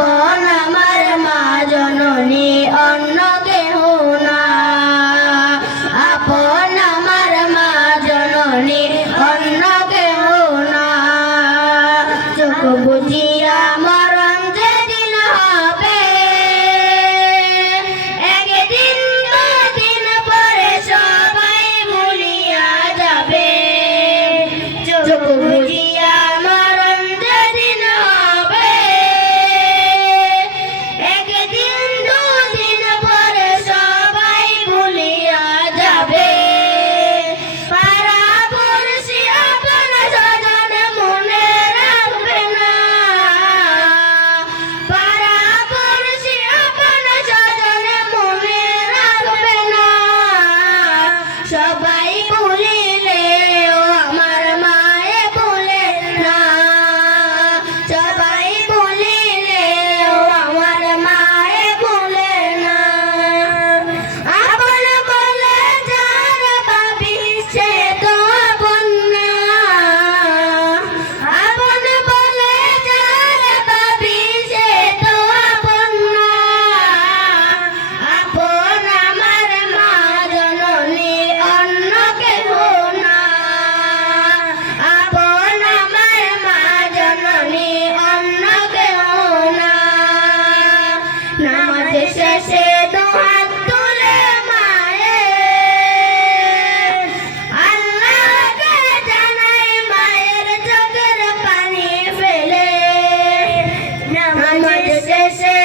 আপন আমার মা জননী অন্য কেহ না, আপন আমার মা জননী অন্য কেহ না। চোখ বুঝিয়া মরণ যেদিন হবে, একদিন দুদিন পরে সবাই ভুলিয়া যাবে। চোখ বুঝিয়া মরণ যেদিন হবে, একদিন দুদিন পরে সবাই ভুলিয়া যাবে। পাড়া-পড়শি আপন স্বজন মনে রাখবে না, পাড়া-পড়শি আপন স্বজন মনে রাখবে না। সবাই ভুলিলেও আমার মায়ে ভুলে না, সবাই ভুলিলেও আমার মায়ে ভুলে না। আপন বলে যার ভাবি সে তো আপন না, আপন বলে যার ভাবি সে তো আপন না। আপন আমার মা জননী অন্য কেহ না, আপন আমার মা জননী অন্য কেহ না। নামাজ শেষে দুহাত তুলে মায়ের আল্লাহকে জানাই মায়ের চোখের পানি ফেলে। নামাজ শেষে